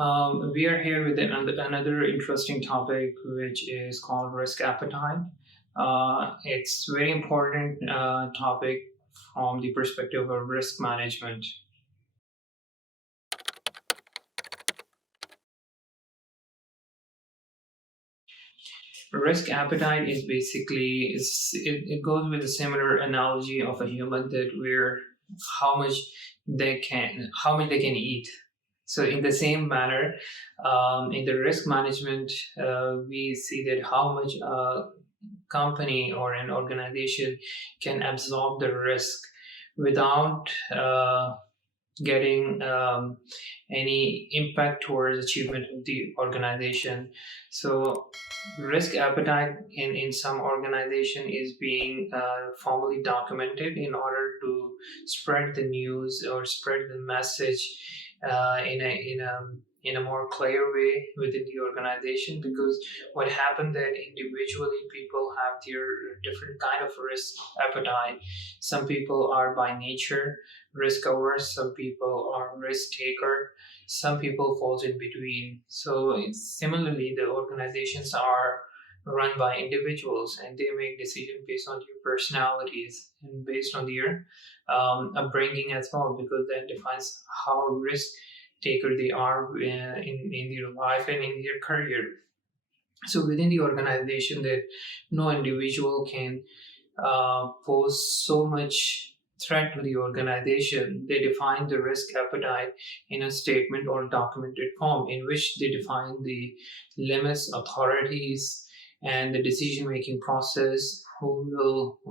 We are here with another interesting topic, which is called risk appetite. It's very important topic from the perspective of risk management. Risk appetite is basically it goes with a similar analogy of a human that where how much how much they can eat. So in the same manner, in the risk management, we see that how much company or an organization can absorb the risk without getting any impact towards achievement of the organization. So risk appetite in some organization is being formally documented in order to spread the news or spread the message in a more clear way within the organization, because what happened that individually people have their different kind of risk appetite. Some people are by nature risk averse, some people are risk taker, some people falls in between. So similarly the organizations are run by individuals and they make decisions based on their personalities and based on their upbringing as well, because that defines how risk taker they are in their life and in their career. So within the organization that no individual can pose so much threat to the organization, they define the risk appetite in a statement or documented form in which they define the limits, authorities, and the decision-making process. Who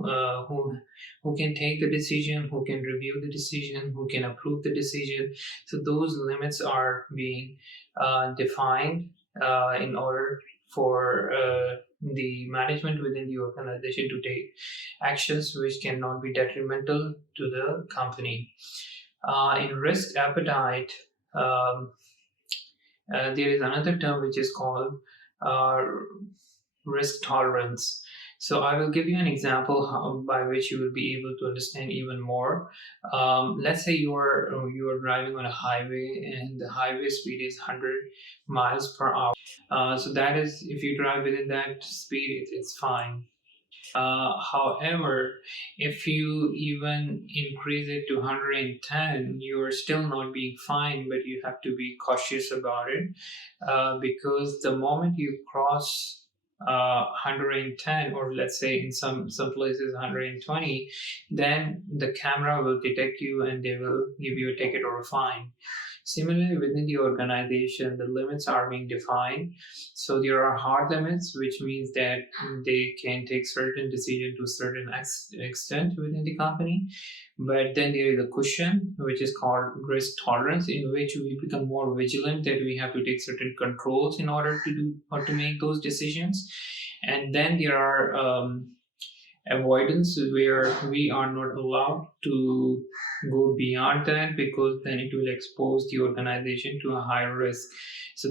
can take the decision, who can review the decision, who can approve the decision. So those limits are being defined in order for the management within the organization to take actions which cannot be detrimental to the company. In risk appetite, um, there is another term which is called uh, risk tolerance. So I will give you an example by which you will be able to understand even more. Let's say you are driving on a highway and the highway speed is 100 miles per hour. So that is, if you drive within that speed, it's fine. However, if you even increase it to 110, you are still not being fined, but you have to be cautious about it, because the moment you cross 110, or let's say in some places 120, then the camera will detect you and they will give you a ticket or a fine. Similarly, within the organization, the limits are being defined. So there are hard limits, which means that they can take certain decision to a certain extent within the company. But then there is a cushion, which is called risk tolerance, in which we become more vigilant that we have to take certain controls in order to do or to make those decisions. And then there are avoidance, where we are not allowed to go beyond that, because then it will expose the organization to a higher risk. So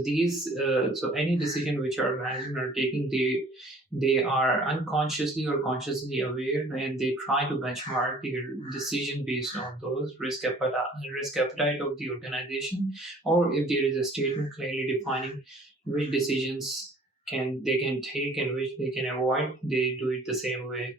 so any decision which our management are taking, they are unconsciously or consciously aware, and they try to benchmark their decision based on those risk appetite of the organization, or if there is a statement clearly defining which decisions they can take and which they can avoid, they do it the same way.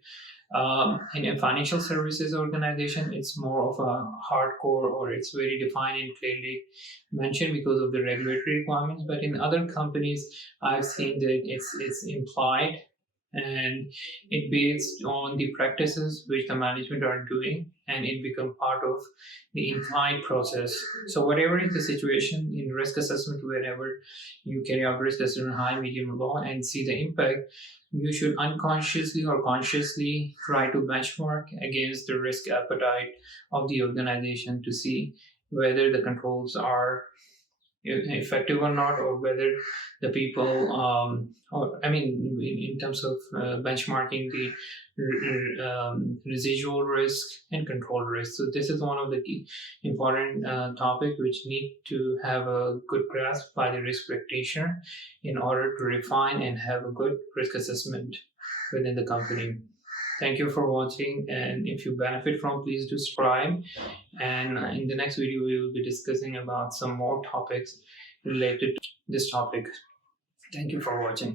In a financial services organization, it's more of a hardcore, or it's very defined and clearly mentioned because of the regulatory requirements. But in other companies, I've seen that it's implied, and it based on the practices which the management are doing, and it become part of the implied process. So whatever is the situation in risk assessment, whenever you carry out risk assessment high, medium, low, and see the impact, you should unconsciously or consciously try to benchmark against the risk appetite of the organization to see whether the controls are effective or not, or whether the people, or I mean, in terms of benchmarking the residual risk and control risk. So this is one of the key important topic which need to have a good grasp by the risk practitioner in order to refine and have a good risk assessment within the company. Thank you for watching, and if you benefit from, please do subscribe. And in the next video we will be discussing about some more topics related to this topic. Thank you for watching.